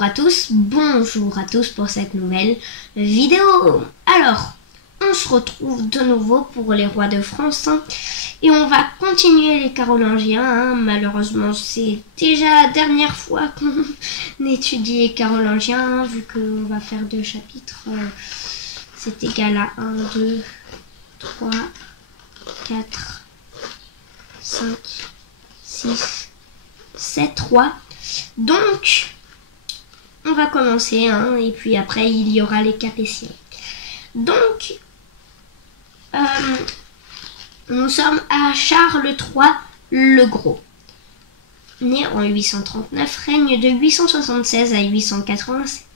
Bonjour à tous pour cette nouvelle vidéo. Alors, on se retrouve de nouveau pour les rois de France et on va continuer les Carolingiens. Malheureusement, c'est déjà la dernière fois qu'on étudie les Carolingiens vu qu'on va faire 2 chapitres. C'est égal à 1, 2, 3, 4, 5, 6, 7 rois. Donc, on va commencer, et puis après, il y aura les Capétiens. Donc, nous sommes à Charles III le Gros. Né en 839, règne de 876 à 887.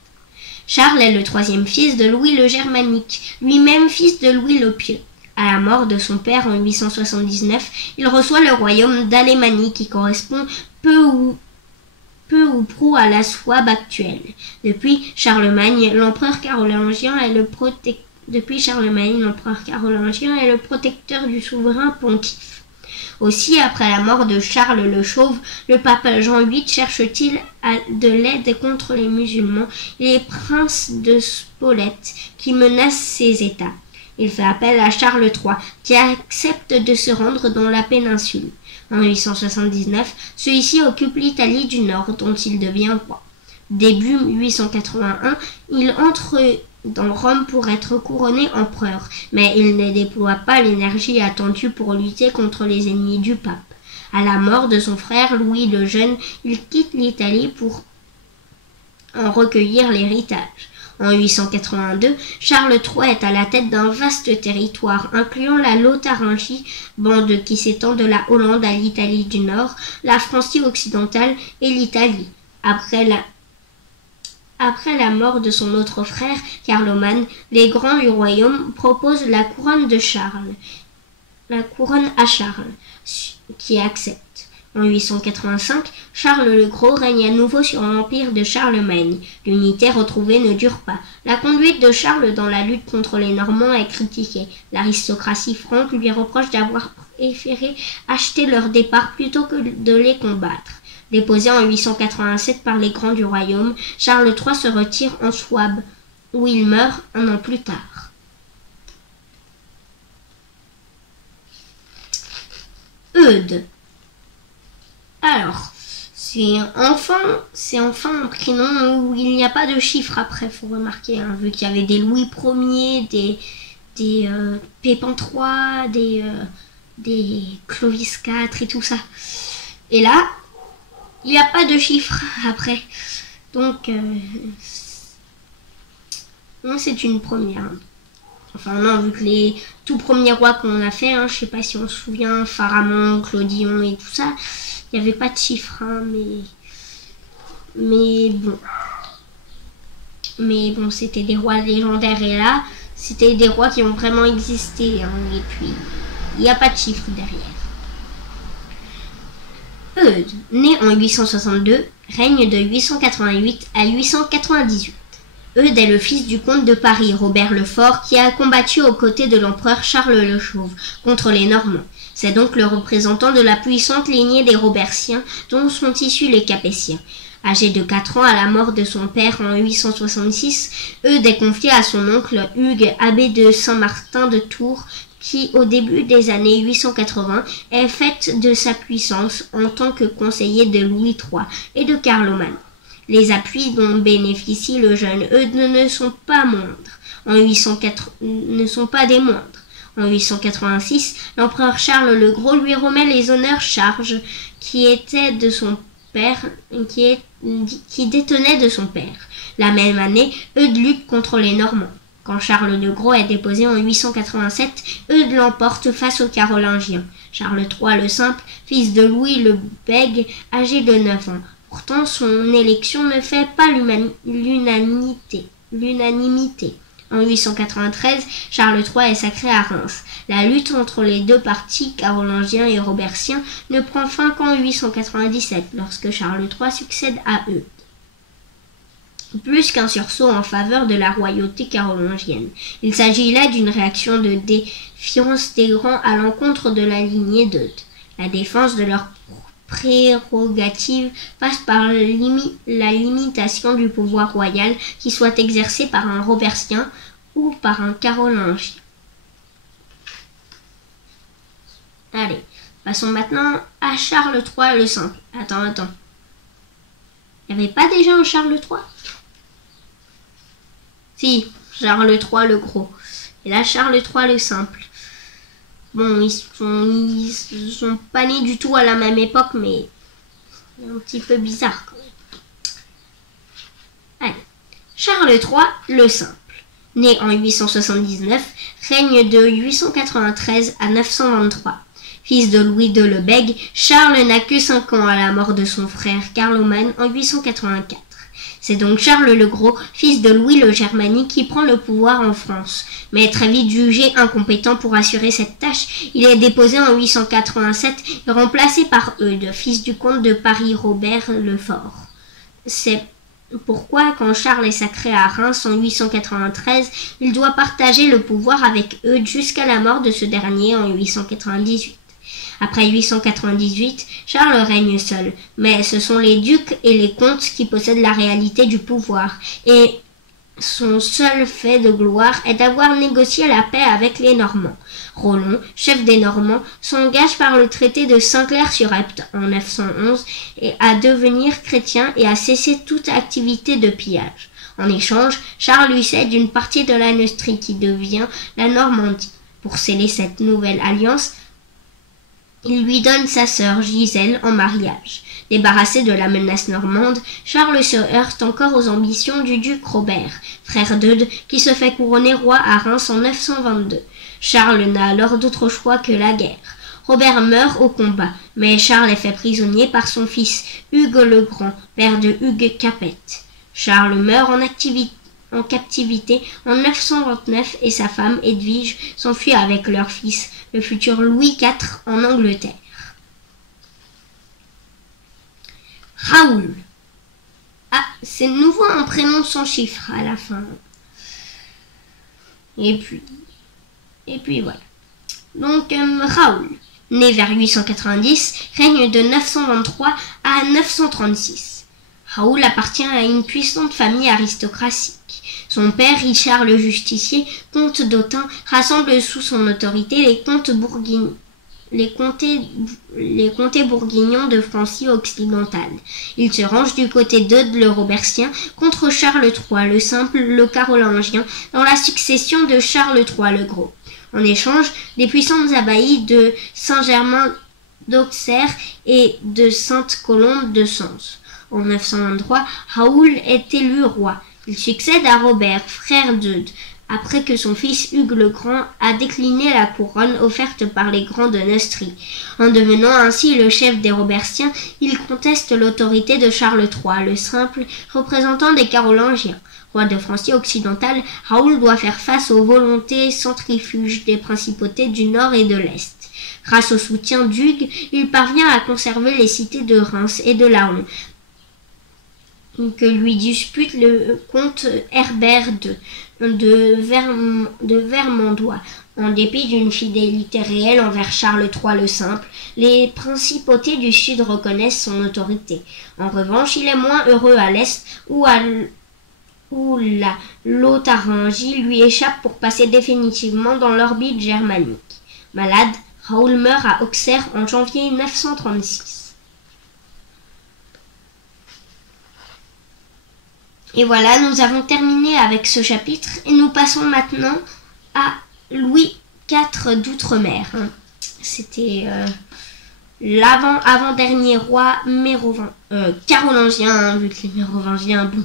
Charles est le 3e fils de Louis le Germanique, lui-même fils de Louis le Pieux. À la mort de son père en 879, il reçoit le royaume d'Alémanie qui correspond peu ou prou à la Souabe actuelle. Depuis Charlemagne, l'empereur carolingien est le protecteur du souverain pontife. Aussi, après la mort de Charles le Chauve, le pape Jean VIII cherche-t-il de l'aide contre les musulmans et les princes de Spolète qui menacent ses États. Il fait appel à Charles III, qui accepte de se rendre dans la péninsule. En 879, celui-ci occupe l'Italie du Nord, dont il devient roi. Début 881, il entre dans Rome pour être couronné empereur, mais il ne déploie pas l'énergie attendue pour lutter contre les ennemis du pape. À la mort de son frère Louis le Jeune, il quitte l'Italie pour en recueillir l'héritage. En 882, Charles III est à la tête d'un vaste territoire, incluant la Lotharingie, bande qui s'étend de la Hollande à l'Italie du Nord, la Francie occidentale et l'Italie. Après la mort de son autre frère, Carloman, les grands du royaume proposent la couronne à Charles, qui accepte. En 885, Charles le Gros règne à nouveau sur l'empire de Charlemagne. L'unité retrouvée ne dure pas. La conduite de Charles dans la lutte contre les Normands est critiquée. L'aristocratie franque lui reproche d'avoir préféré acheter leur départ plutôt que de les combattre. Déposé en 887 par les grands du royaume, Charles III se retire en Souabe, où il meurt 1 an plus tard. Eudes. Alors, c'est enfin un prénom où il n'y a pas de chiffre après, faut remarquer, vu qu'il y avait des Louis Ier, des Pépin III, des Clovis IV et tout ça. Et là, il n'y a pas de chiffre après. Donc, c'est une première. Enfin non, vu que les tout premiers rois qu'on a fait, je sais pas si on se souvient, Pharamond, Clodion et tout ça, il n'y avait pas de chiffre, mais bon, c'était des rois légendaires et là, c'était des rois qui ont vraiment existé, et puis il n'y a pas de chiffre derrière. Eudes, né en 862, règne de 888 à 898. Eudes est le fils du comte de Paris, Robert le Fort, qui a combattu aux côtés de l'empereur Charles le Chauve contre les Normands. C'est donc le représentant de la puissante lignée des Robertiens dont sont issus les Capétiens. Âgé de 4 ans à la mort de son père en 866, Eudes est confié à son oncle Hugues, abbé de Saint-Martin de Tours, qui, au début des années 880, est fait de sa puissance en tant que conseiller de Louis III et de Carloman. Les appuis dont bénéficie le jeune Eudes ne sont pas des moindres. En 886, l'empereur Charles le Gros lui remet les honneurs charges qui détenaient de son père. La même année, Eudes lutte contre les Normands. Quand Charles le Gros est déposé en 887, Eudes l'emporte face aux Carolingiens. Charles III le Simple, fils de Louis le Bègue, âgé de 9 ans. Pourtant, son élection ne fait pas l'unanimité. En 893, Charles III est sacré à Reims. La lutte entre les deux partis, carolingiens et robertiens, ne prend fin qu'en 897, lorsque Charles III succède à Eudes. Plus qu'un sursaut en faveur de la royauté carolingienne. Il s'agit là d'une réaction de défiance des grands à l'encontre de la lignée d'Eudes. La défense de leur prérogative passe par la limitation du pouvoir royal qui soit exercé par un Robertien ou par un Carolingien. Allez, passons maintenant à Charles III le Simple. Attends. Il n'y avait pas déjà un Charles III? Si, Charles III le Gros. Et là, Charles III le Simple. Bon, ils sont pas nés du tout à la même époque, mais c'est un petit peu bizarre quand même. Allez, Charles III le Simple. Né en 879, règne de 893 à 923. Fils de Louis de Lebègue, Charles n'a que 5 ans à la mort de son frère Carloman en 884. C'est donc Charles le Gros, fils de Louis le Germanique, qui prend le pouvoir en France. Mais très vite jugé incompétent pour assurer cette tâche, il est déposé en 887 et remplacé par Eudes, fils du comte de Paris Robert le Fort. C'est pourquoi, quand Charles est sacré à Reims en 893, il doit partager le pouvoir avec Eudes jusqu'à la mort de ce dernier en 898. Après 898, Charles règne seul, mais ce sont les ducs et les comtes qui possèdent la réalité du pouvoir, et son seul fait de gloire est d'avoir négocié la paix avec les Normands. Rollon, chef des Normands, s'engage par le traité de Saint-Clair-sur-Epte en 911 à devenir chrétien et à cesser toute activité de pillage. En échange, Charles lui cède une partie de la Neustrie qui devient la Normandie. Pour sceller cette nouvelle alliance, il lui donne sa sœur Gisèle en mariage. Débarrassé de la menace normande, Charles se heurte encore aux ambitions du duc Robert, frère d'Eudes, qui se fait couronner roi à Reims en 922. Charles n'a alors d'autre choix que la guerre. Robert meurt au combat, mais Charles est fait prisonnier par son fils Hugues le Grand, père de Hugues Capet. Charles meurt en captivité en 929 et sa femme Edwige s'enfuit avec leur fils, le futur Louis IV, en Angleterre. Raoul. Ah, c'est de nouveau un prénom sans chiffre à la fin. Et puis voilà. Donc Raoul, né vers 890, règne de 923 à 936. Raoul appartient à une puissante famille aristocratique. Son père, Richard le Justicier, comte d'Autun, rassemble sous son autorité les comtés bourguignons de Francie occidentale. Il se range du côté d'Eudes le Robertien contre Charles III le Simple, le Carolingien, dans la succession de Charles III le Gros. En échange, des puissantes abbayes de Saint-Germain d'Auxerre et de Sainte-Colombe de Sens. En 923, Raoul est élu roi. Il succède à Robert, frère d'Eudes, après que son fils Hugues le Grand a décliné la couronne offerte par les Grands de Neustrie. En devenant ainsi le chef des Robertiens, il conteste l'autorité de Charles III, le Simple, représentant des Carolingiens. Roi de Francie occidentale, Raoul doit faire face aux volontés centrifuges des principautés du Nord et de l'Est. Grâce au soutien d'Hugues, il parvient à conserver les cités de Reims et de Laon, que lui dispute le comte Herbert de Vermandois. En dépit d'une fidélité réelle envers Charles III le Simple, les principautés du Sud reconnaissent son autorité. En revanche, il est moins heureux à l'Est, où la Lotharingie lui échappe pour passer définitivement dans l'orbite germanique. Malade, Raoul meurt à Auxerre en janvier 936. Et voilà, nous avons terminé avec ce chapitre et nous passons maintenant à Louis IV d'Outre-mer. C'était l'avant-dernier roi carolingien, vu que les mérovingiens, bon,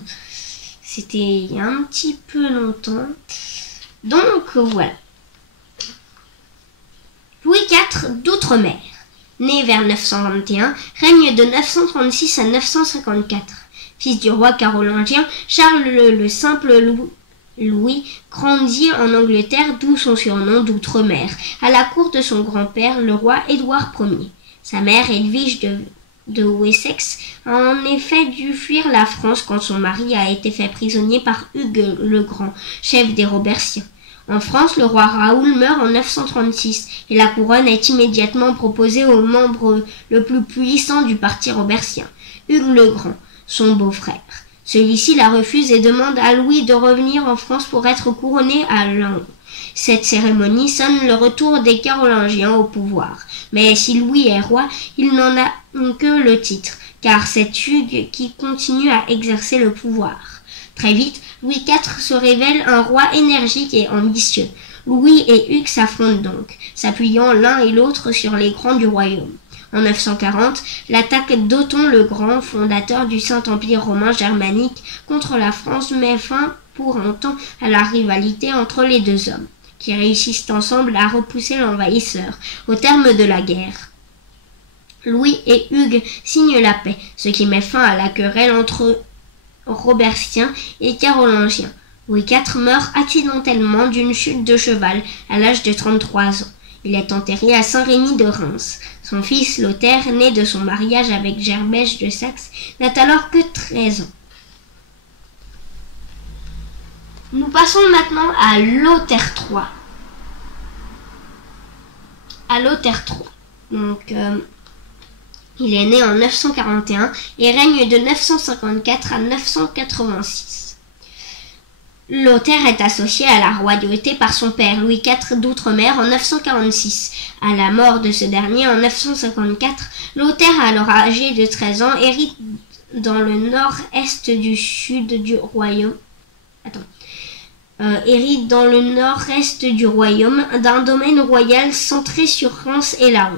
c'était il y a un petit peu longtemps. Donc voilà. Louis IV d'Outre-mer, né vers 921, règne de 936 à 954. Fils du roi carolingien, Charles le Simple Louis grandit en Angleterre, d'où son surnom d'Outre-mer, à la cour de son grand-père, le roi Édouard Ier. Sa mère, Edwige de Wessex, a en effet dû fuir la France quand son mari a été fait prisonnier par Hugues le Grand, chef des Robertiens. En France, le roi Raoul meurt en 936 et la couronne est immédiatement proposée au membre le plus puissant du parti robertien, Hugues le Grand, son beau-frère. Celui-ci la refuse et demande à Louis de revenir en France pour être couronné à Langres. Cette cérémonie sonne le retour des Carolingiens au pouvoir. Mais si Louis est roi, il n'en a que le titre, car c'est Hugues qui continue à exercer le pouvoir. Très vite, Louis IV se révèle un roi énergique et ambitieux. Louis et Hugues s'affrontent donc, s'appuyant l'un et l'autre sur les grands du royaume. En 940, l'attaque d'Othon le Grand, fondateur du Saint-Empire romain germanique, contre la France met fin pour un temps à la rivalité entre les deux hommes, qui réussissent ensemble à repousser l'envahisseur au terme de la guerre. Louis et Hugues signent la paix, ce qui met fin à la querelle entre Robertiens et Carolingiens. Louis IV meurt accidentellement d'une chute de cheval à l'âge de 33 ans. Il est enterré à Saint-Rémy de Reims. Son fils Lothaire, né de son mariage avec Gerbège de Saxe, n'a alors que 13 ans. Nous passons maintenant à Lothaire III. Lothaire III. Donc, il est né en 941 et règne de 954 à 986. Lothaire est associé à la royauté par son père Louis IV d'Outre-mer en 946. À la mort de ce dernier en 954, Lothaire, alors âgé de 13 ans, hérite dans le nord-est du sud du royaume. Hérite dans le nord-est du royaume d'un domaine royal centré sur Reims et Laon.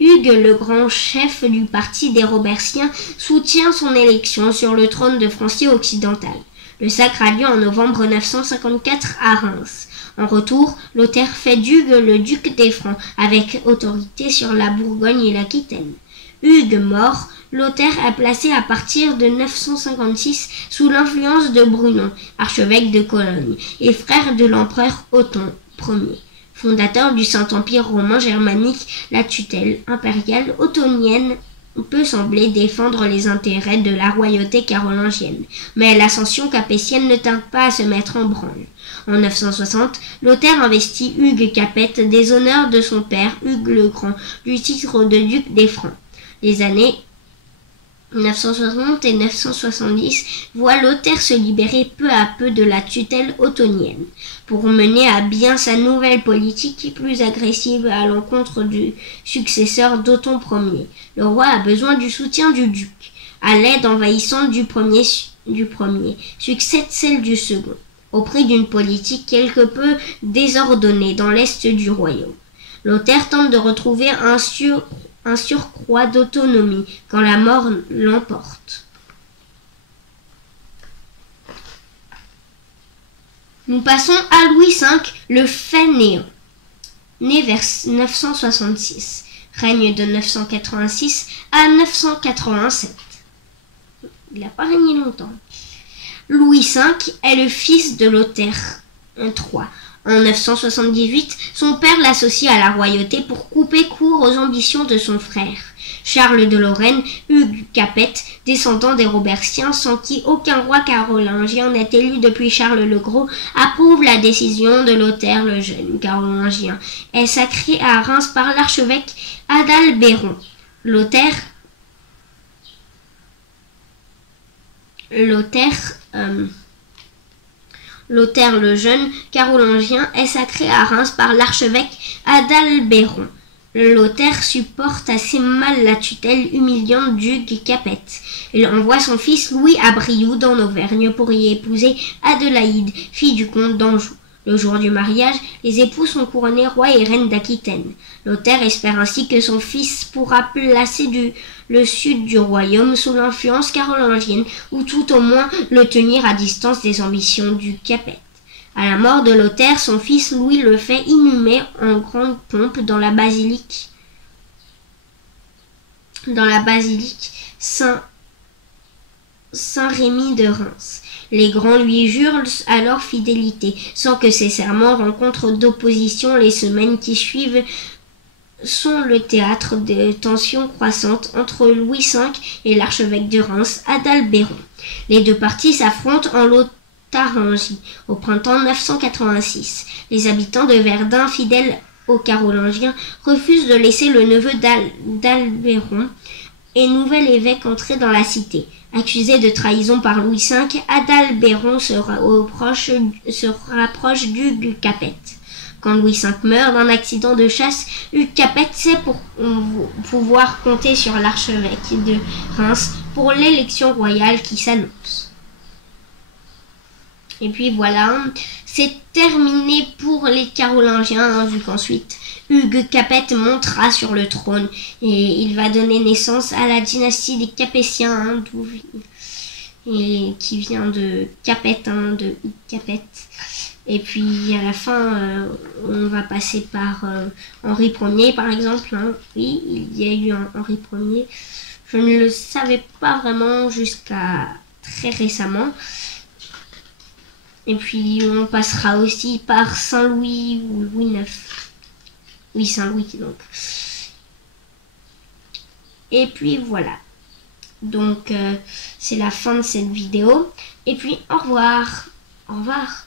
Hugues, le grand chef du parti des Robertiens, soutient son élection sur le trône de Francie occidentale. Le sacre a lieu en novembre 954 à Reims. En retour, Lothaire fait d'Hugues le duc des Francs, avec autorité sur la Bourgogne et l'Aquitaine. Hugues mort, Lothaire est placé à partir de 956 sous l'influence de Brunon, archevêque de Cologne, et frère de l'empereur Othon Ier. Fondateur du Saint-Empire romain germanique, la tutelle impériale ottonienne peut sembler défendre les intérêts de la royauté carolingienne, mais l'ascension capétienne ne tarde pas à se mettre en branle. En 960, Lothaire investit Hugues Capet des honneurs de son père Hugues le Grand du titre de duc des Francs. Les années 960 et 970 voient Lothaire se libérer peu à peu de la tutelle ottonienne pour mener à bien sa nouvelle politique plus agressive à l'encontre du successeur d'Othon Ier. Le roi a besoin du soutien du duc. À l'aide envahissante du premier succède celle du second, au prix d'une politique quelque peu désordonnée dans l'est du royaume. Lothaire tente de retrouver un surcroît d'autonomie quand la mort l'emporte. Nous passons à Louis V, le Fainéant, né vers 966, règne de 986 à 987. Il n'a pas régné longtemps. Louis V est le fils de Lothaire III. En 978, son père l'associe à la royauté pour couper court aux ambitions de son frère. Charles de Lorraine, Hugues Capet, descendant des Robertiens, sans qui aucun roi carolingien n'est élu depuis Charles le Gros, approuve la décision de Lothaire le jeune carolingien, est sacré à Reims par l'archevêque Adalbéron. Lothaire le jeune carolingien est sacré à Reims par l'archevêque Adalbéron. Lothaire supporte assez mal la tutelle humiliante d'Hugues Capet. Il envoie son fils Louis à Brioude en Auvergne pour y épouser Adélaïde, fille du comte d'Anjou. Le jour du mariage, les époux sont couronnés rois et reines d'Aquitaine. Lothaire espère ainsi que son fils pourra placer le sud du royaume sous l'influence carolingienne, ou tout au moins le tenir à distance des ambitions du Capet. À la mort de Lothaire, son fils Louis le fait inhumer en grande pompe dans la basilique Saint-Rémy de Reims. Les grands lui jurent alors fidélité, sans que ces serments rencontrent d'opposition. Les semaines qui suivent sont le théâtre de tensions croissantes entre Louis V et l'archevêque de Reims, Adalbéron. Les deux partis s'affrontent Tarangie au printemps 986. Les habitants de Verdun, fidèles aux Carolingiens, refusent de laisser le neveu d'Albéron et nouvel évêque entrer dans la cité. Accusé de trahison par Louis V, Adalbéron se rapproche d'Hugues Capet. Quand Louis V meurt d'un accident de chasse, Hugues Capet sait pouvoir compter sur l'archevêque de Reims pour l'élection royale qui s'annonce. Et puis voilà, c'est terminé pour les Carolingiens, vu qu'ensuite Hugues Capet montera sur le trône et il va donner naissance à la dynastie des Capétiens, et qui vient de Capet, de Hugues Capet. Et puis à la fin, on va passer par Henri Ier par exemple. Oui, il y a eu un Henri Ier. Je ne le savais pas vraiment jusqu'à très récemment. Et puis on passera aussi par Saint-Louis ou Louis IX. Oui, Saint-Louis donc. Et puis voilà. Donc c'est la fin de cette vidéo. Et puis au revoir. Au revoir.